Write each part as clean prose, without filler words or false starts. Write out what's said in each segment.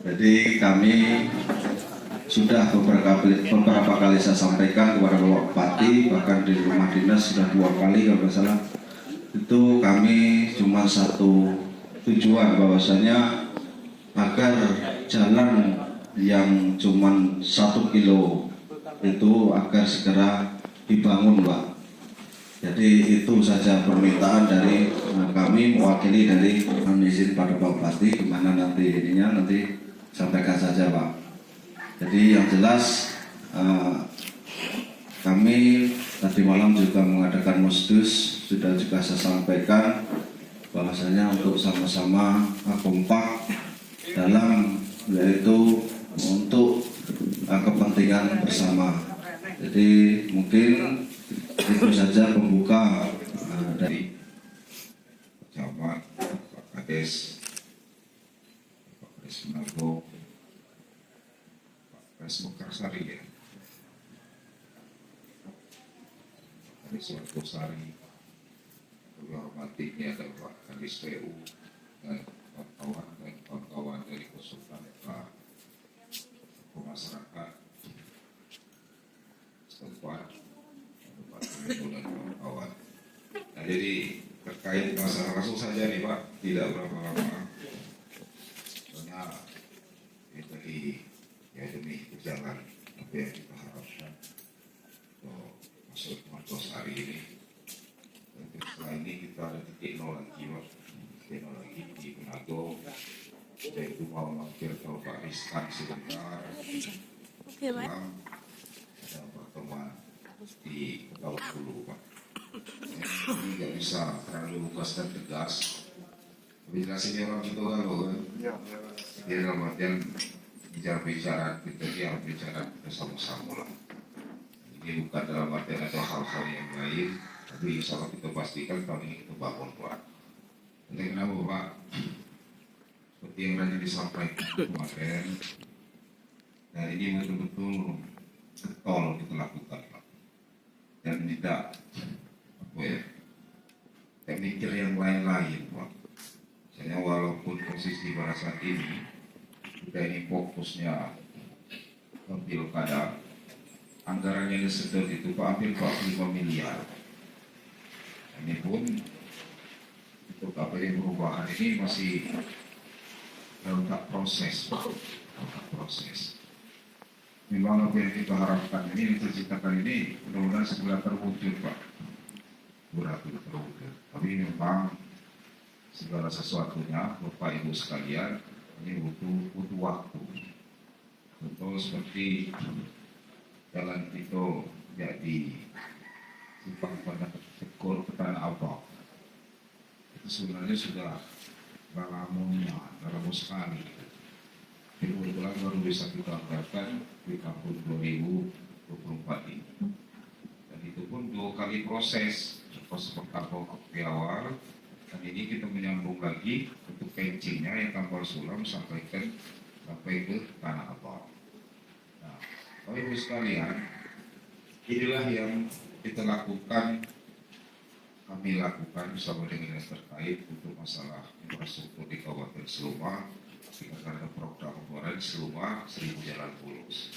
Jadi kami sudah beberapa kali saya sampaikan kepada Bapak Bupati, bahkan di rumah dinas sudah 2 kali kalau tidak salah. Itu kami cuma satu tujuan, bahwasanya agar jalan yang cuma 1 kilo itu agar segera dibangun, Pak. Jadi itu saja permintaan dari kami mewakili dari izin pada Pak Bupati, gimana nanti ininya nanti sampaikan saja, Pak. Jadi yang jelas kami tadi malam juga mengadakan musdus, sudah juga saya sampaikan bahwasanya untuk sama-sama kompak dalam yaitu untuk kepentingan bersama. Jadi mungkin itu saja pembuka dari Camat, Pak Kades, Pak Kades Manado, Pak Kades Mekarsari ya, Pak Kades Wartosari, kami hormati ini ada Pak Kades PU dan kawan-kawan dari konsultan Pak masyarakat setempat, Pak Kades dan kawan-kawan. Nah, jadi terkait masalah langsung saja nih Pak, tidak berapa lama. Karena ini tadi ya demi berjalan apa yang kita harapkan masuk Marcos hari ini. Dan setelah ini kita ada titik nol lagi Pak, titik nol lagi di Manado. Yaitu mau mampir ke Pak Rizkan sebentar. Pulang ada pertemuan di Kepulauan dulu Pak. Ini nggak bisa terlalu lugas dan tegas. Tapi jelasin orang itu kan, jadi dalam artian bicara kita harus bicara bersama-sama lah. Ini bukan dalam artian ada hal-hal yang lain, tapi insya Allah kita pastikan tahun ini kita bangun Pak. Nanti kenapa Pak? Seperti yang tadi disampaikan kemarin, dan ini betul-betul getol kita lakukan Pak. Dan tidak mikir yang lain-lain Pak. Misalnya walaupun posisi pada saat ini kita ini fokusnya ke pilkada, anggarannya disedot itu Pak hampir 45 miliar. Ini pun untuk APD perubahan ini masih dalam tahap proses Pak. Proses. Memang apa yang kita harapkan ini, terciptakan ini mudah-mudahan segera terwujud Pak. Terwujud. Tapi memang segala sesuatunya Bapak Ibu sekalian ini butuh waktu. Contoh seperti jalan itu jadi simpang pada Tekor ke Tanah Abang. Itu sebenarnya sudah lama sekali. Jadi kebetulan baru bisa kita anggarkan di tahun 2024 ini. Dan itu pun 2 kali proses pertama di awal, dan ini kita menyambung lagi untuk kencingnya yang Kampar Sulam sampai ke Tanah Abang. Nah, Bapak Ibu sekalian, inilah yang kita lakukan, kami lakukan bersama dengan yang terkait untuk masalah infrastruktur di Kabupaten Seluma. Kita ada program kemarin Seluma 1000 jalan mulus.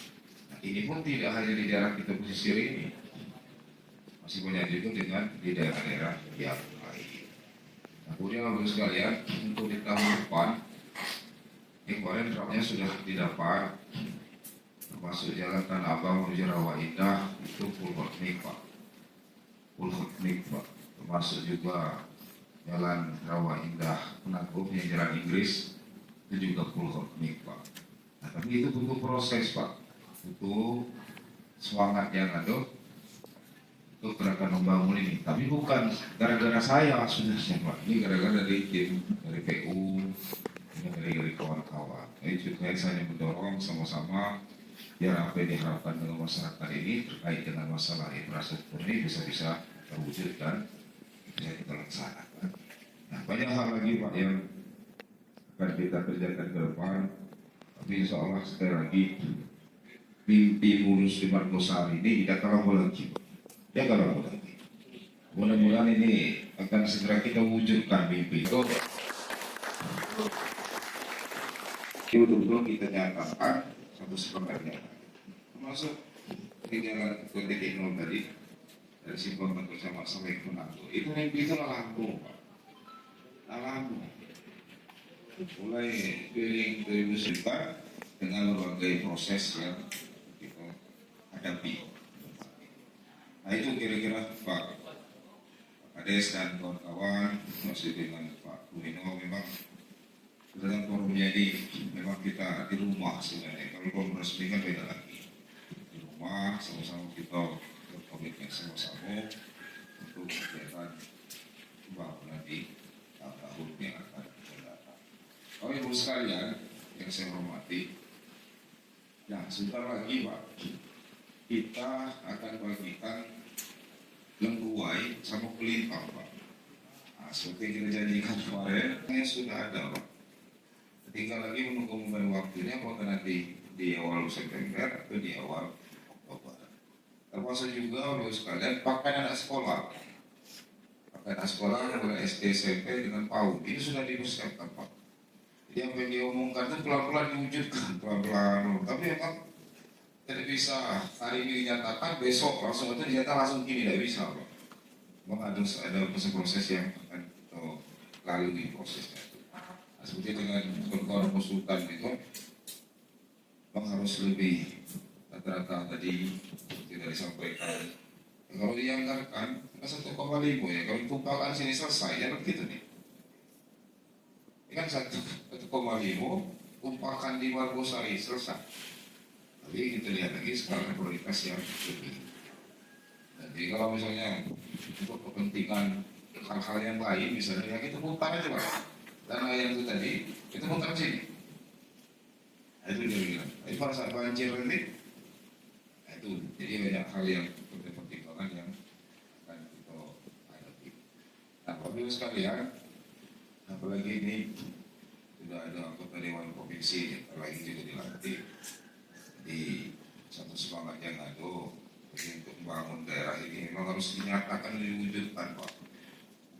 Nah, ini pun tidak hanya di daerah kita pesisir ini, masih banyak juga dengan di daerah-daerah yang lain. Nah, kemudian Bapak sekalian, untuk di tahun depan, kemarin draftnya sudah didapat, termasuk jalan Tanah Abang menuju Rawa Indah itu full hotnik Pak, termasuk juga jalan Rawa Indah Penanggung yang jalan Inggris itu juga full hotnik Pak. Nah, tapi itu butuh proses Pak, butuh semangat yang ada untuk gerakan membangun ini, tapi bukan gara-gara saya sebenarnya Pak, ini gara-gara dari tim, dari PU, dari kawan-kawan. Jadi juga saya mendorong sama-sama biar apa yang diharapkan dengan masyarakat ini terkait dengan masalah infrastruktur ini bisa terwujud dan bisa kita laksanakan. Nah, banyak hal lagi Pak yang akan kita kerjakan ke depan, tapi insya Allah sekali lagi mimpi mulus di Margosari ini tidak terlalu lagi Pak. Ya kalau lagi. Mudah-mudahan ini akan segera kita wujudkan mimpi itu. Ini betul-betul kita nyatakan satu sepertiganya. Termasuk tinggalan titik nol tadi dari simpul bersama sampai ke Manado. Itu lampung, Pak. Lampung. Mulai piring 2004 dengan berbagai proses yang kita hadapi. Nah itu kira-kira Pak Kades dan kawan-kawan masih dengan Pak Buino memang dalam forumnya ini memang kita di rumah sebenarnya. Kalau forum resmi kan beda lagi. Di rumah sama-sama kita berkomitmen sama-sama untuk kegiatan bahwa nanti tahun yang akan datang. Bapak Ibu sekalian yang saya hormati, nah sebentar lagi Pak, kita akan bagikan lengguai sama pelintang Pak. Nah, seperti yang kita janjikan kemarin, yang sudah ada Pak. Tinggal lagi menunggu waktunya apakah nanti di awal September atau di awal Oktober. Termasuk juga Bapak sekalian pakaian anak sekolah. Pakaian anak sekolah mulai SD, SMP dengan PAUD ini sudah dipersiapkan Pak. Jadi apa yang diomongkan itu pelan-pelan diwujudkan, pelan-pelan. Tapi memang tidak bisa hari ini dinyatakan, besok langsung itu dinyatakan langsung gini, tidak bisa Pak. Memang ada proses-proses yang akan kita lalui prosesnya itu. Nah, seperti dengan kawan-kawan konsultan itu, memang harus lebih rata-rata tadi tidak disampaikan. Kalau dianggarkan, 1,5 ya, kalau ditumpahkan sini selesai, ya begitu nih. Kan 1,5 tumpahkan di Margosari selesai. Tapi kita lihat lagi sekarang prioritas yang lebih. Jadi kalau misalnya untuk kepentingan hal-hal yang lain, misalnya ya kita putar aja Pak. Tanah yang itu tadi, kita putar sini. Nah, itu dia bilang. Tapi pada saat banjir nanti, nah, itu jadi banyak hal yang pertimbangan yang akan kita hadapi. Nah, Bapak Ibu sekalian, apalagi ini sudah ada anggota Dewan Provinsi lagi juga dilantik di satu semangat yang ada. Jadi untuk membangun daerah ini memang harus dinyatakan dan diwujudkan Pak.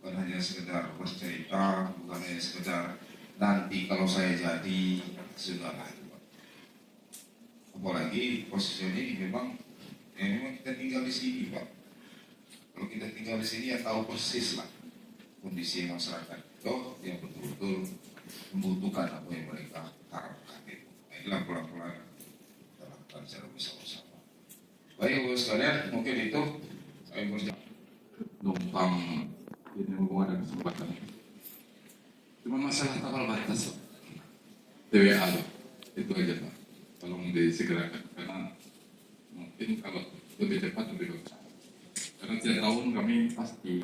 Bukan hanya sekedar bercerita, bukan hanya sekedar nanti kalau saya jadi sudahlah Pak. Apalagi posisinya ini memang kita tinggal di sini Pak. Kalau kita tinggal di sini ya tahu persis lah kondisi masyarakat yang betul-betul membutuhkan apa yang mereka harapkan itu. Nah, inilah pelan-pelan kita lakukan secara bersama-sama. Baik Bapak sekalian, mungkin itu saya berjalan numpang ini hubungan dan kesempatan. Cuma masalah tanggal batas Pak. TWA itu aja Pak. Tolong disegerakan karena mungkin kalau lebih cepat lebih bagus. Karena setiap tahun kami pasti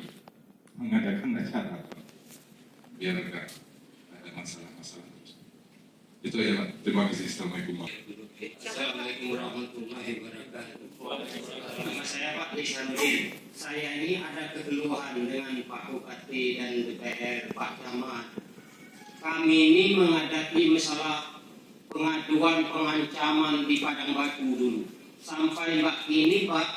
mengadakan acara biar enggak ada masalah-masalah. Itu aja Pak. Terima kasih. Assalamualaikum warahmatullahi wabarakatuh. Nama saya Pak Lisanuddin. Saya ini ada kekeluhan dengan Pak Bupati dan DPR, Pak Camat. Kami ini menghadapi masalah pengaduan pengancaman di Padang Batu dulu. Sampai Pak ini Pak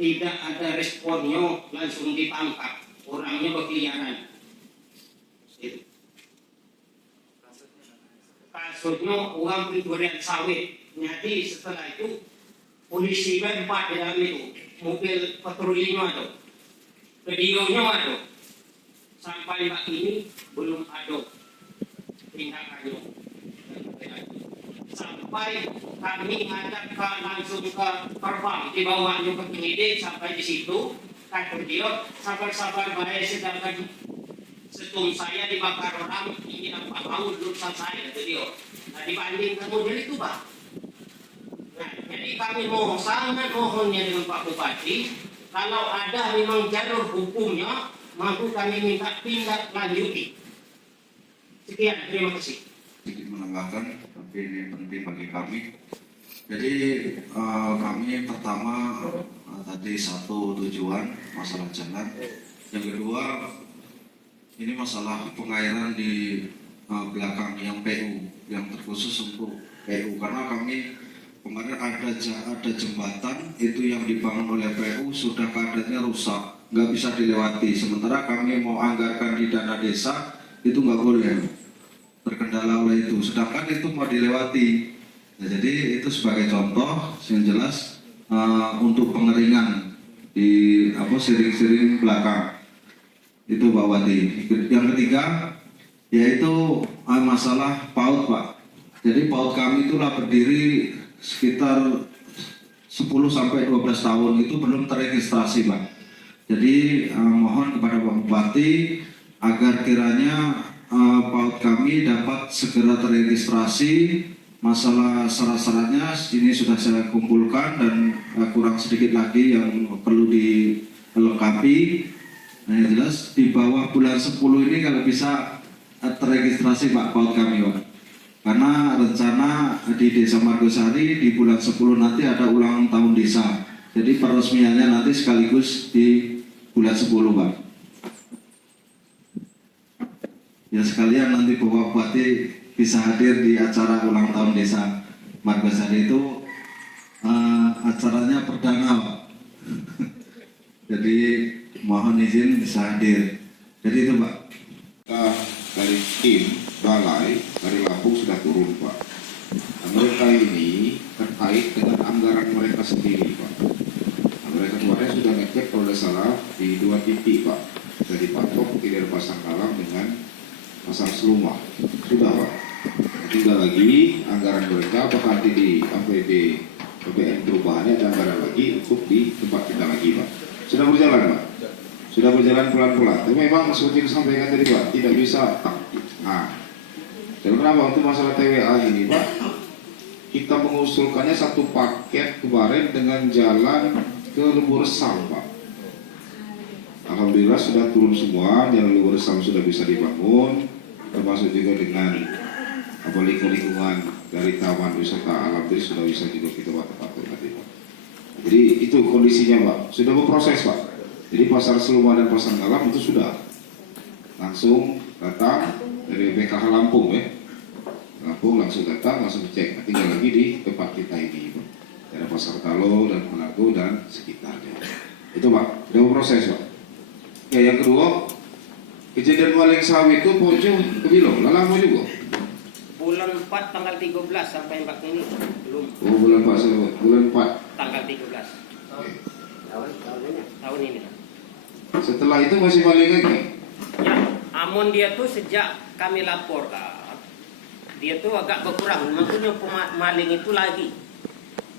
tidak ada responnya, langsung ditangkap. Orangnya berkeliaran. Itu. Kasusnya uang pencurian sawit. Jadi setelah itu polisi berempat di dalam itu, mobil patrolinya ada, videonya ada. Sampai Pak ini belum ada tindakannya. Sampai kami hadapkan langsung ke Perbang, dibawanya ke penyidik sampai di situ. Kata dia, sabar-sabar baik sedangkan setum saya dibakar orang, ini apa mau urusan saya, kata dia. Nah dibandingkan model itu Pak. Nah, jadi kami sangat mohonnya dengan Pak Bupati, kalau ada memang jalur hukumnya, mampu kami minta tindak lanjuti. Sekian, terima kasih. Sedikit menambahkan, tapi ini penting bagi kami. Jadi kami pertama tadi satu tujuan masalah jalan, yang kedua ini masalah pengairan di belakang yang PU, yang terkhusus untuk PU, karena kami kemarin ada jembatan itu yang dibangun oleh PU sudah keadaannya rusak, nggak bisa dilewati. Sementara kami mau anggarkan di dana desa itu nggak boleh. terkendala oleh itu, sedangkan itu mau dilewati. Nah, jadi itu sebagai contoh yang jelas untuk pengeringan di siring-siring belakang itu Pak Wati. Yang ketiga yaitu masalah PAUD Pak. Jadi PAUD kami itulah berdiri sekitar 10 sampai 12 tahun itu belum terregistrasi Pak. Jadi mohon kepada Pak Bupati agar kiranya PAUD kami dapat segera terregistrasi. Masalah syarat-syaratnya ini sudah saya kumpulkan dan kurang sedikit lagi yang perlu dilengkapi. Nah yang jelas di bawah bulan 10 ini kalau bisa terregistrasi Pak PAUD kami Pak. Karena rencana di Desa Margosari di bulan 10 nanti ada ulang tahun desa. Jadi peresmiannya nanti sekaligus di bulan 10 Pak. Ya sekalian nanti Bapak Bupati bisa hadir di acara ulang tahun desa Margosari itu acaranya perdana Pak. Jadi mohon izin bisa hadir. Jadi itu Pak. Kita dari tim balai dari Lampung sudah turun Pak. Nah, mereka ini terkait dengan anggaran mereka sendiri Pak. Nah, mereka kemarin sudah ngecek kalau tidak salah di 2 titik Pak. Sudah dipatok di daerah Pasangkalang dengan Pasar Seluma. Sudah Pak. Tinggal lagi anggaran mereka apakah nanti di APBN perubahannya ada anggaran lagi untuk di tempat kita lagi Pak. Sudah berjalan Pak. Sudah berjalan pelan-pelan. Tapi memang seperti yang disampaikan tadi Pak, tidak bisa. Nah, dan kenapa untuk masalah TWA ini Pak? Kita mengusulkannya satu paket kemarin dengan jalan ke Lubur Resam Pak. Alhamdulillah sudah turun semua, jalan Lubur Resam sudah bisa dibangun, termasuk juga dengan lingkungan dari Taman Wisata Alam itu sudah bisa juga kita patok nanti Pak. Jadi itu kondisinya Pak, sudah berproses Pak. Jadi Pasar Seluma dan Pasangkalang itu sudah langsung datang dari BKH Lampung ya. Lampung langsung datang, langsung dicek. Nah, tinggal lagi di tempat kita ini Pak. Ada Pasar Talo dan Penago dan sekitarnya. Itu Pak, sudah berproses Pak. Ya yang kedua, kejadian maling sawit itu Pojo kebilong, lama juga. Bulan 4 tanggal 13 sampai Mbak ini belum. Oh bulan 4, bulan 4. Tanggal 13. Tahun ini. Setelah itu masih maling lagi. Ya, amun dia tuh sejak kami lapor dia tuh agak berkurang. Makanya maling itu lagi.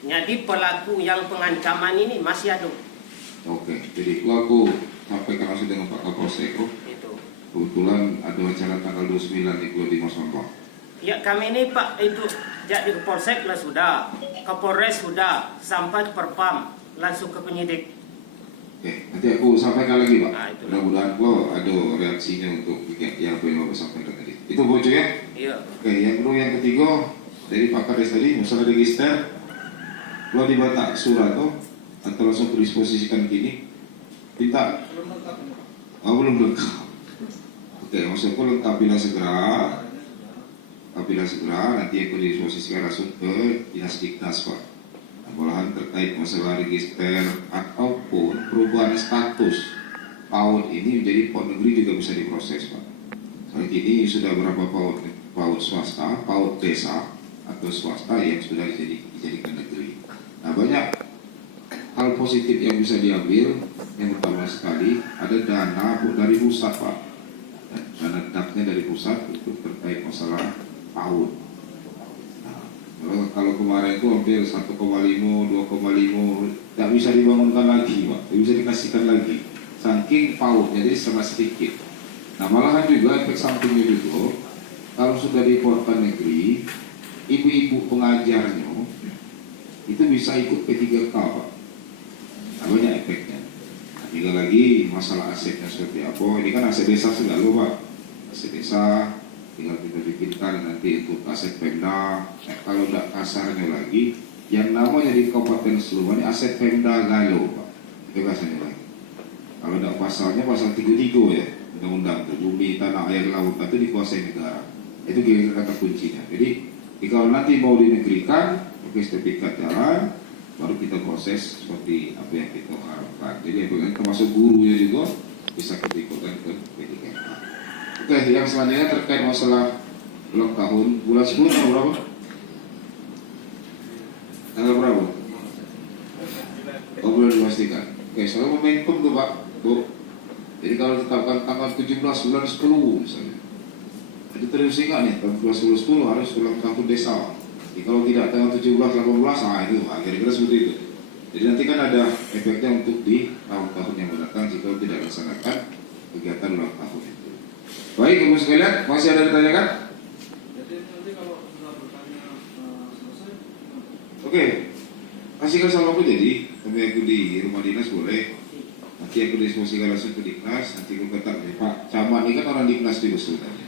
Jadi pelaku yang pengancaman ini masih ada. Oke, jadi aku sampaikan langsung dengan Pak Kapolsek. Itu. Kebetulan ada acara tanggal 29 di Mas Mambang. Ya kami ini Pak itu jadi ke Polsek lah sudah, ke Polres sudah, sampai ke Perpam, langsung ke penyidik. Oke, nanti aku sampaikan lagi Pak. Nah, itu. Mudah-mudahan kok ada reaksinya untuk yang Bapak sampaikan tadi. Itu Bojo ya? Iya. Oke, yang kedua yang ketiga dari Pak Kades tadi masalah register. Kalau dibatak surat atau langsung disposisikan gini, minta. Belum lengkap. Oke, maksudku lengkap bila segera. Apabila segera nanti aku disposisikan langsung ke Dinas Diknas Pak. Malahan terkait masalah register ataupun perubahan status PAUD ini menjadi PAUD negeri juga bisa diproses Pak. Saat ini sudah berapa PAUD swasta, PAUD desa atau swasta yang sudah dijadikan negeri. Nah banyak hal positif yang bisa diambil. Yang pertama sekali ada dana dari pusat Pak. Dana DAP-nya dari pusat untuk terkait masalah PAUD. Nah, kalau kemarin itu hampir 1,5, 2,5 tidak bisa dibangunkan lagi Pak, tidak bisa dikasihkan lagi saking PAUD-nya jadi sangat sedikit. Nah malahan juga efek sampingnya juga kalau sudah diporkan negeri, ibu-ibu pengajarnya itu bisa ikut P3K Pak. Nah, banyak efeknya. Nah, tinggal lagi masalah asetnya seperti apa. Ini kan aset desa segala Pak, aset desa tinggal kita bikinkan nanti untuk aset Pemda. Kalau tidak kasarnya lagi, yang namanya di Kabupaten Seluma ini aset Pemda Gayo Pak. Itu kasarnya lagi. Kalau tidak pasalnya pasal 33 ya, undang-undang itu bumi, tanah, air, laut itu dikuasai negara. Itu kata kuncinya. Jadi kalau nanti mau dinegerikan, oke sertifikat jalan, baru kita proses seperti apa yang kita harapkan. Jadi termasuk gurunya juga bisa kita ikutkan ke P3K. Oke, yang selanjutnya terkait masalah ulang tahun bulan 10 tanggal berapa? Tanggal berapa? Oh, belum dipastikan. Oke, soalnya momentum tuh Pak, Bu. Jadi kalau ditetapkan tanggal 17 bulan 10 misalnya, itu terus ingat nih, tanggal 10 harus ulang tahun desa. Jadi kalau tidak tanggal 17, 18, nah itu kira-kira seperti itu. Jadi nanti kan ada efeknya untuk di tahun-tahun yang mendatang jika tidak dilaksanakan kegiatan ulang tahun itu. Baik, Ibu sekalian, masih ada ditanyakan? Jadi nanti kalau sudah bertanya selesai, Oke, kasihkan sama aku jadi, kami aku di rumah dinas boleh. Nanti aku diskusikan langsung ke Diknas, nanti aku kata Pak Camat ini kan orang Diknas juga sebenarnya.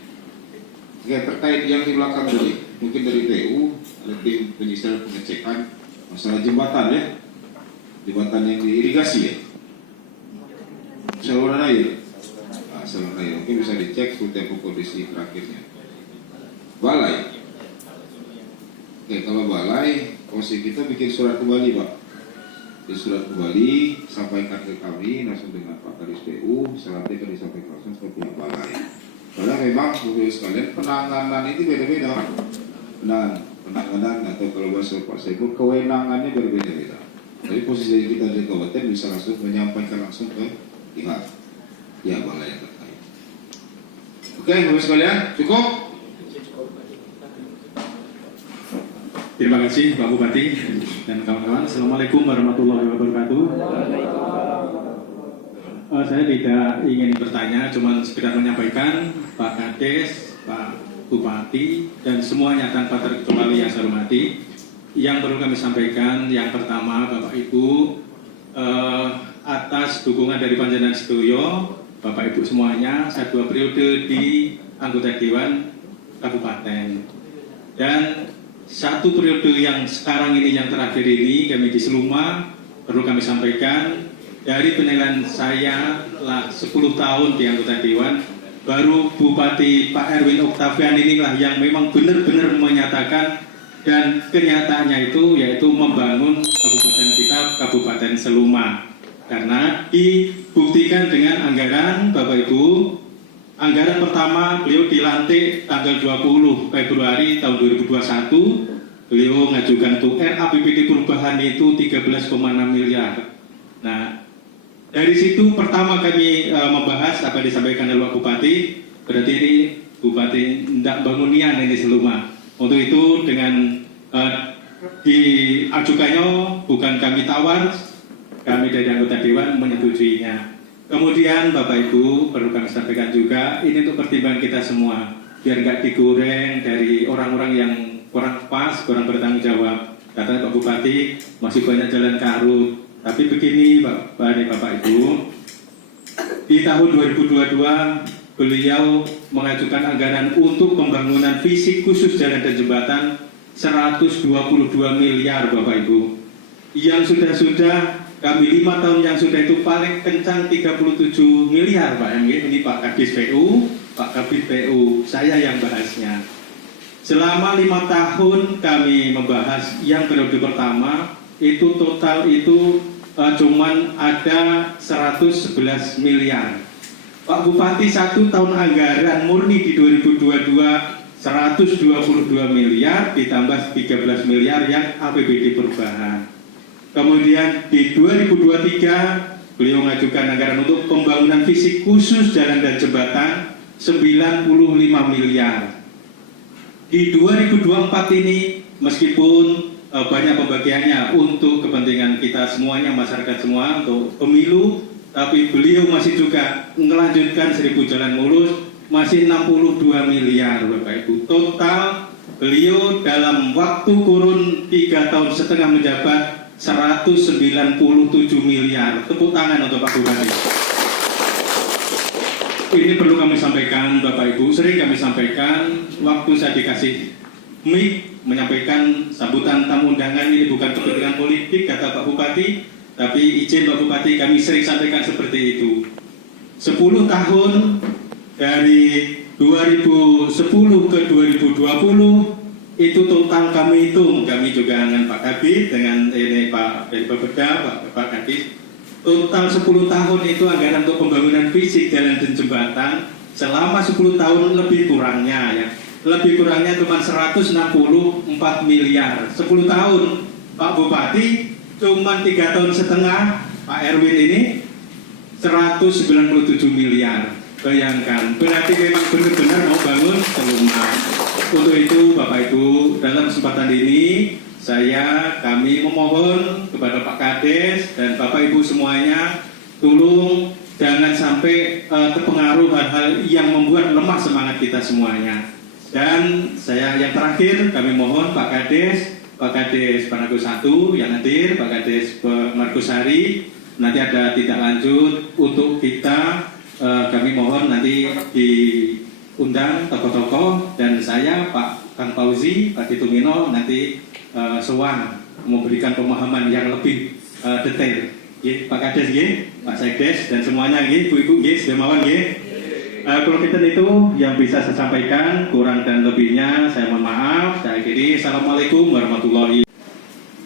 Oke, terkait yang di belakang tadi, mungkin dari TU, ada tim penyisiran pengecekan masalah jembatan ya, jembatan yang diirigasi ya, saluran air. Nah, saluran air mungkin bisa dicek seperti apa kondisi terakhirnya. Balai. Oke, kalau balai, posisi kita bikin surat kembali Pak. Di surat kembali, sampaikan ke kami langsung dengan Pak Kadis PU, selanjutnya akan disampaikan langsung ke pihak balai. Karena memang Bapak sekalian penanganan itu beda-beda. Penanganan atau kalau bahasa Pak Saiful kewenangannya berbeda-beda. Tapi posisi kita di kabupaten bisa langsung menyampaikan langsung ke pihak balai yang terkait. Oke, Bapak sekalian, cukup? terima kasih Pak Bupati dan kawan-kawan. Assalamualaikum warahmatullahi wabarakatuh. Saya tidak ingin bertanya, cuma sekedar menyampaikan Pak Kades, Pak Bupati, dan semuanya tanpa terkecuali yang saya hormati. Yang perlu kami sampaikan, yang pertama Bapak Ibu, atas dukungan dari Panjenengan Sedoyo, Bapak Ibu semuanya, saya 2 periode di anggota Dewan Kabupaten. Dan 1 periode yang sekarang ini, yang terakhir ini, kami di Seluma, perlu kami sampaikan, dari penilaian saya 10 tahun di anggota Dewan, baru Bupati Pak Erwin Oktavian inilah yang memang benar-benar menyatakan, dan kenyataannya itu yaitu membangun kabupaten kita, Kabupaten Seluma. Karena dibuktikan dengan anggaran, Bapak Ibu, anggaran pertama beliau dilantik tanggal 20 Februari tahun 2021. Beliau mengajukan tuh RAPBD perubahan itu 13,6 miliar. Nah, dari situ pertama kami membahas apa yang disampaikan oleh Pak Bupati. Berarti ini Bupati tidak bangun ini Seluma. Untuk itu dengan diajukannya bukan kami tawar, kami dari anggota Dewan menyetujuinya. Kemudian Bapak Ibu perlu kami sampaikan juga, ini untuk pertimbangan kita semua, biar nggak digoreng dari orang-orang yang kurang pas, kurang bertanggung jawab. Kata Pak Bupati masih banyak jalan karut. Tapi begini Bapak Ibu, di tahun 2022 beliau mengajukan anggaran untuk pembangunan fisik khusus jalan dan jembatan 122 miliar Bapak Ibu. Yang sudah kami 5 tahun yang sudah itu paling kencang 37 miliar Pak MG. Ini Pak Kadis PU, Pak Kabid PU, saya yang bahasnya. Selama 5 tahun kami membahas yang periode pertama, itu total itu cuman ada 111 miliar. Pak Bupati 1 tahun anggaran murni di 2022 122 miliar ditambah 13 miliar yang APBD perubahan. Kemudian di 2023 beliau mengajukan anggaran untuk pembangunan fisik khusus jalan dan jembatan 95 miliar. Di 2024 ini meskipun banyak pembagiannya untuk kepentingan kita semuanya, masyarakat semua, untuk pemilu, tapi beliau masih juga melanjutkan 1000 jalan mulus, masih 62 miliar Bapak Ibu. Total beliau dalam waktu kurun 3,5 tahun menjabat 197 miliar. Tepuk tangan untuk Pak Bupati. Ini perlu kami sampaikan Bapak Ibu, sering kami sampaikan, waktu saya dikasih mic menyampaikan sambutan tamu undangan ini bukan kepentingan politik kata Pak Bupati, tapi izin Pak Bupati kami sering sampaikan seperti itu. 10 tahun dari 2010 ke 2020 itu total kami hitung, kami juga dengan Pak Kabid, dengan ini Pak dari Bapeda, Pak Kadis, total 10 tahun itu anggaran untuk pembangunan fisik jalan dan jembatan selama 10 tahun lebih kurangnya ya lebih kurangnya cuma 164 miliar. 10 tahun Pak Bupati, cuma 3 tahun setengah Pak Erwin ini 197 miliar. Bayangkan, berarti memang benar-benar mau bangun rumah. Untuk itu Bapak Ibu, dalam kesempatan ini kami memohon kepada Pak Kades dan Bapak Ibu semuanya, tolong jangan sampai terpengaruh hal-hal yang membuat lemah semangat kita semuanya. Dan yang terakhir kami mohon Pak Kades Panago 1 yang hadir, Pak Kades Margosari, nanti ada tindak lanjut untuk kita. Kami mohon nanti diundang tokoh-tokoh dan saya Pak Kang Fauzi, Pak Ditumino nanti sowan memberikan pemahaman yang lebih detail. Pak Kades, Pak Sekdes dan semuanya, Bu-ibu, semawan. Kalau kita itu yang bisa saya sampaikan, kurang dan lebihnya saya mohon maaf. Saya akhiri. Assalamualaikum warahmatullahi.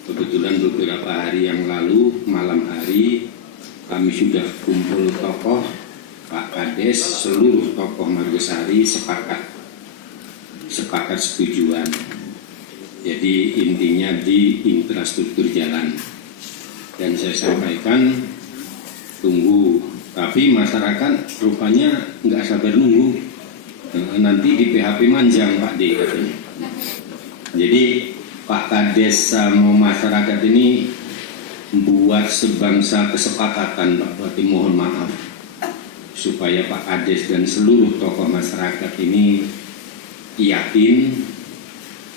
Kebetulan beberapa hari yang lalu, malam hari, kami sudah kumpul tokoh, Pak Kades, seluruh tokoh Margosari sepakat setujuan. Jadi intinya di infrastruktur jalan. Dan saya sampaikan tunggu, tapi masyarakat rupanya nggak sabar nunggu. Nanti di PHP manjang Pak D katanya. Jadi Pak Kades sama masyarakat ini buat sebangsa kesepakatan Pak Bupati, mohon maaf supaya Pak Kades dan seluruh tokoh masyarakat ini yakin,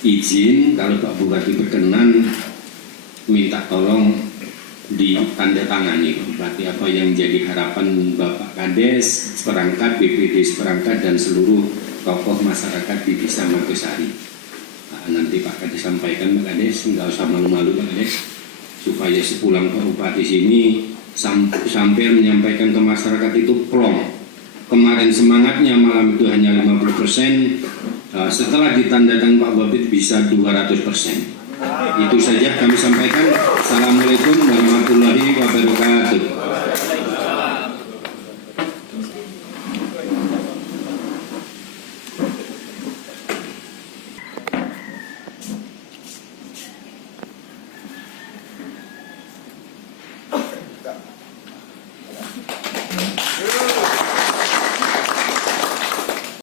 izin kalau Pak Bupati berkenan minta tolong ditandatangani Pak Bupati apa yang menjadi harapan Bapak Kades seperangkat, BPD seperangkat dan seluruh tokoh masyarakat di Desa Margosari. Nanti Pak Kades sampaikan Pak Kades, nggak usah malu-malu Pak Kades, supaya sepulang Pak Bupati sini sampai menyampaikan ke masyarakat itu plong. Kemarin semangatnya malam itu hanya 50%, setelah ditandatangani Pak Bupati bisa 200%. Itu saja kami sampaikan. Assalamualaikum warahmatullahi wabarakatuh.